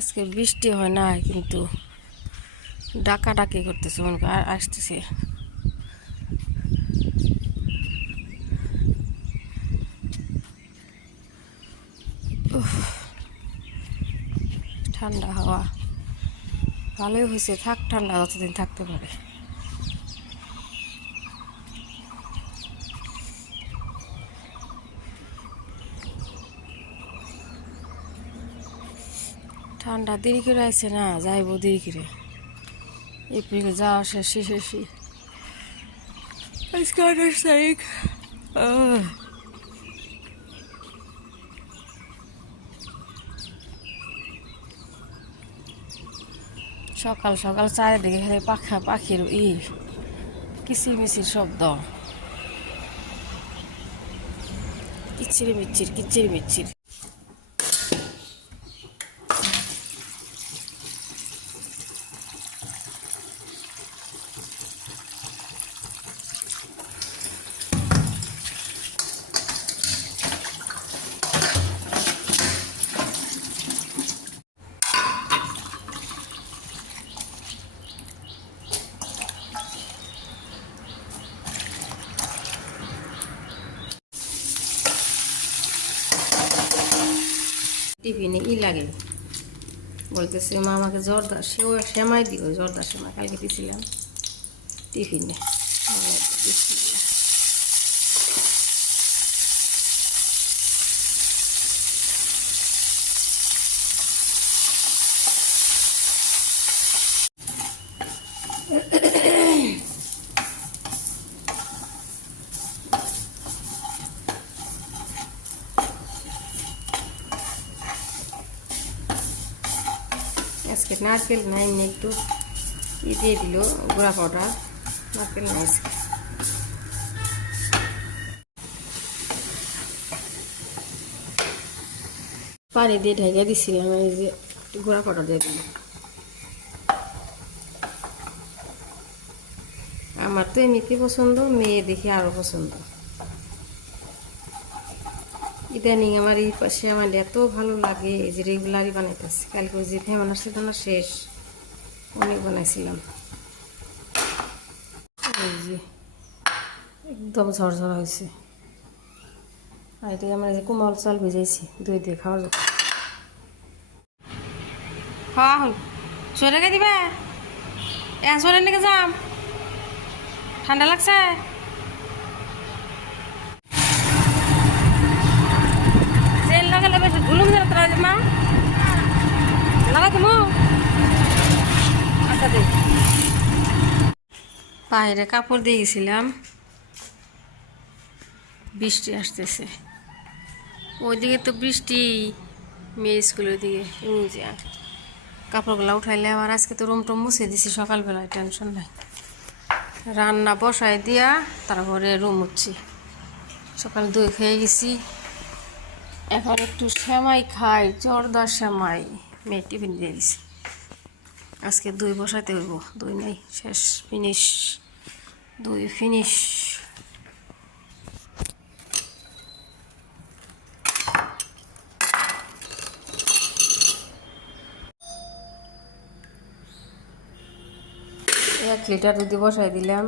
আজকে বৃষ্টি হয় না, কিন্তু ডাকাডাকি করতেছে, মনে কর আসতেছে। ঠান্ডা হাওয়া ভালোই হয়েছে, থাক ঠান্ডা যতদিন থাকতে পারে। ঠান্ডা দেরি করে আসছে না, যাইবো দেরি করে। এপ্রিলে যাওয়া শেষ শেষই আজকে 28 তারিখ। সকাল সকাল চারিদিকে খালি পাখির কিচিরমিচির শব্দ, কিচিরি মিচির। টিফিনে লাগে বলতেছে, মা আমাকে জর্দা সেমাই দিও, জর্দা সেমাই কালকে দিয়েছিলাম টিফিনে। আজকে নারকেল নাই, একটু দিয়ে দিল গুঁড়া পাউডার, নারকেল নাই আজকে। পানি দিয়ে ঢেকে দিছিলাম, এই যে গুঁড়া পাউডার দিয়ে দিল। আমার তো এমনিতে পছন্দ, মেয়ে দেখে আরো পছন্দ। ইদানিং আমার এই পাশে আমার এত ভালো লাগে, এই যে রেগুলারই বানাইতেছি। কালকে ওই যে ফেমান আসছে না, শেষ অনেক বানাইছিলাম। এই যে একদম ঝরঝরা হয়েছে। আর এটাই আমরা যে কোমল চাল ভেজাইছি, দই দিয়ে খাওয়া যাবে। খাওয়া হল, সরে গে দিবে সরে নিকে যাম, ঠান্ডা লাগছে। তেল লাগালে বেশি ঝুলুম যেন তোরা মা লাগাই তুমি। আচ্ছা দেখ, বাইরে কাপড় দিয়ে গেছিলাম, বৃষ্টি আসতেছে। ওইদিকে তো বৃষ্টি, মেয়ে স্কুলের দিকে ইংরেজিয়া। কাপড়গুলো উঠাইলে আবার আজকে তো রুম টুম মুছে দিছি সকালবেলায়, টেনশন নাই। রান্না বসাই দিয়া তারপরে রুম মুছছি। সকাল দই খেয়ে গেছি, এখন একটু সেমাই খাই, জর্দা সেমাই। মেয়ে টিফিন দিয়ে দিছি। আজকে দই বসাইতে হইব, দই নাই, শেষ, ফিনিশ, দই ফিনিশ। এক লিটার দুধ বসাই দিলাম।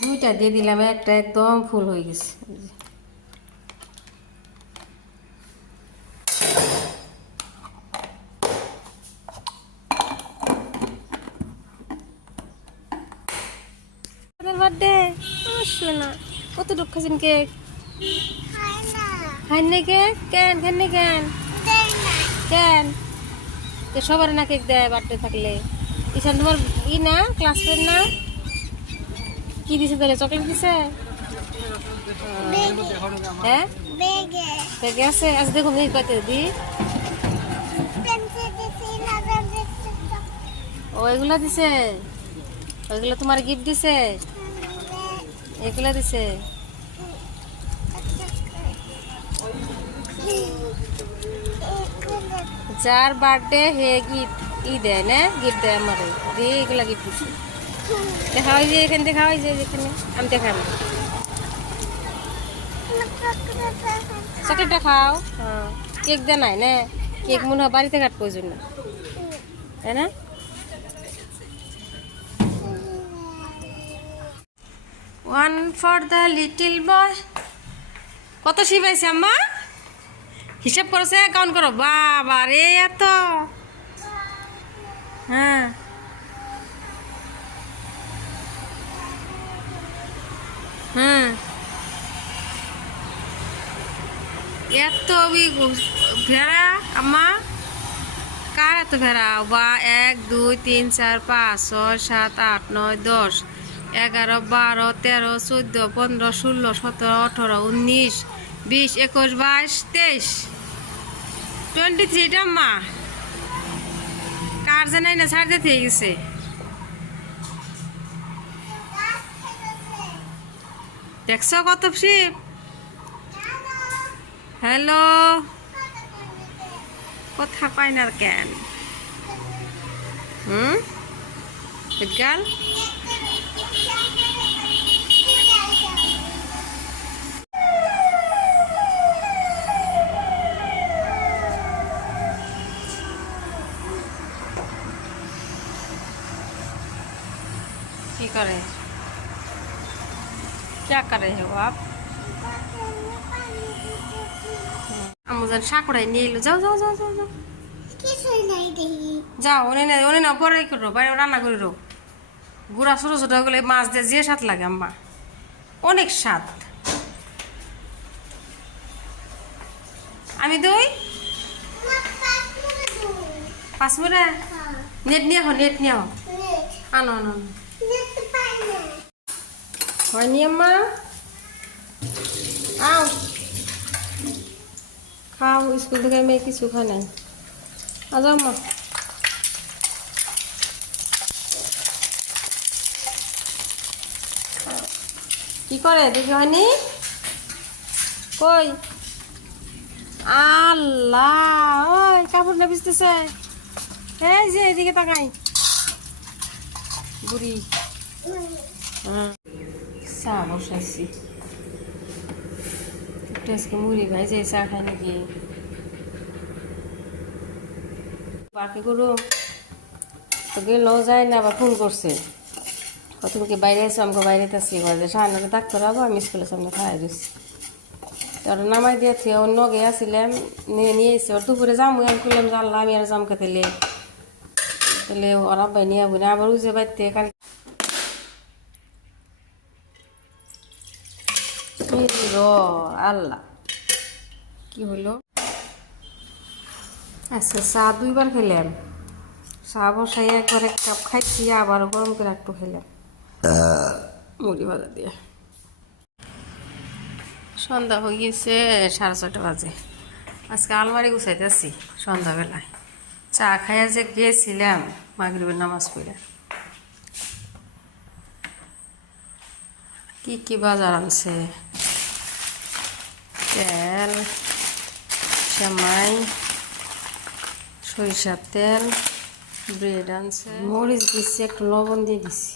দুইটা দিয়ে দিলাম, একটা একদম ফুল হয়ে গেছে। বার্থডে আসলে না, কত দুঃখ খাচ্ছেন কেক? খাই না কেক? কেন খান না কেন? কেন সবার না কেক দেয় বার্থডে থাকলে? ঈশান তোমার ই না, ক্লাস ফ্রেন্ড না? কি দিছে তাহলে, চকলেট দিছে? হ্যাঁ ব্যাগে আছে। আচ্ছা দেখুন এই কত দি, ও এগুলা দিছে, ওইগুলো তোমার গিফট দিছে, এগুলা দিছে। যার বার্থডে হে গিফট দেয় না, গিফট দেয় আমার দিয়ে এগুলা গিফট দিচ্ছি। দেখা হয় যে এখানে, দেখা হয় যে যেখানে আমি দেখাই না। চকলেটটা খাও। হ্যাঁ, কেক দেয় নাই না, কেক মনে হয় বাড়িতে কাটবো ওই জন্য, তাই না? One for the little boy. কত শিবাইছে আম্মা? হিসাব করেছে, কাউন্ট করো। বাবা রে এত। হ্যাঁ, হুম, এত ভেড়া আম্মা? কার এত ভেড়া? বা 1 2 3 4 5 6 7 8 9 10 11 12 13 14 15 16 17 18 19 20 21 22 23 23টা আম্মা। কার জানাই না, ছাড় দিতে গেছে। দেখছো কত শিব? হ্যালো, কথা পাই না কেন? বিজ্ঞান কি করে? क्या कर रहे हो आप? আমুজান সাকুড়াই নিয়ে এলো। যাও যাও যাও যাও যাও যাও, ওনে না পরে করো, বাইরে রান্না করে রো। গুড়া ছোটো ছোটো গুলো মাছ দিয়ে যে স্বাদ লাগে আম্মা, অনেক স্বাদ। আমি দই 5 মিনিট। নেট নিয়ে হো, নেট নিয়ে হো, আনো আনো আনো। হয়নি আম্মা? আও খাও, স্কুল থেকে মেয়ে কিছু খায় নাই। আজ আম্মা কি করে দেখি? হয়নি কই? আল্লাহ, ওই কাপড় না ভিজতেছে। এই যে এদিকে তাকাই বুড়ি। চা বসাইছি, একটু আজকে মুড়ি ভাই যে চা খাই নাকি। বাকি করু তো গেল যায় না, আবার ফোন করছে। তুমি কি বাইরে আছো? আমাকে বাইরে আসছি, সাহায্য ডাক্তার হবো, আমি স্কুলের সামনে খাওয়াই দিচ্ছি। ওটা নামাই দিয়েছি, অন্য গে আসছিলাম, নিয়ে এসে ওর দুপুরে যাবো। আমি করলাম জানলাম আমি আর জামকে তেলে তাহলে ওরা ভাই নিয়ে যাবো না, আবার উজে বাড়তে কাল আল্লাহ কি হলো। আচ্ছা, চা 2বার খেলাম। চা বসাই একবার 1 কাপ খাইছি, আবার গরম করে একটু খেলাম মুড়ি ভাজা দিয়ে। সন্ধ্যা হয়ে গেছে, 6:30 বাজে। আজকে আলমারি গুছাইতেছি সন্ধ্যাবেলায়। চা খাইয়া যে গেছিলাম মাগরিবের নামাজ পড়ে। কি কি বাজার আনছে? তেল, সেমাই, সরিষার তেল, ব্রেড আনছে, মরিচ দিচ্ছি, একটু লবণ দিয়ে দিচ্ছি।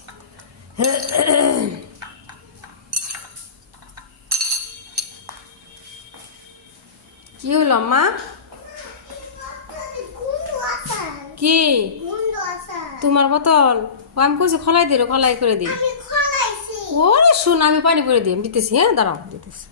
কি হলো মা? কি তোমার বোতল? আমি কইছি খলাই দিও, খলাই করে দিই। ওরে শুন, আমি পানি করে দিই, দিতেছি। হ্যাঁ দাঁড়াও, দিতেছি।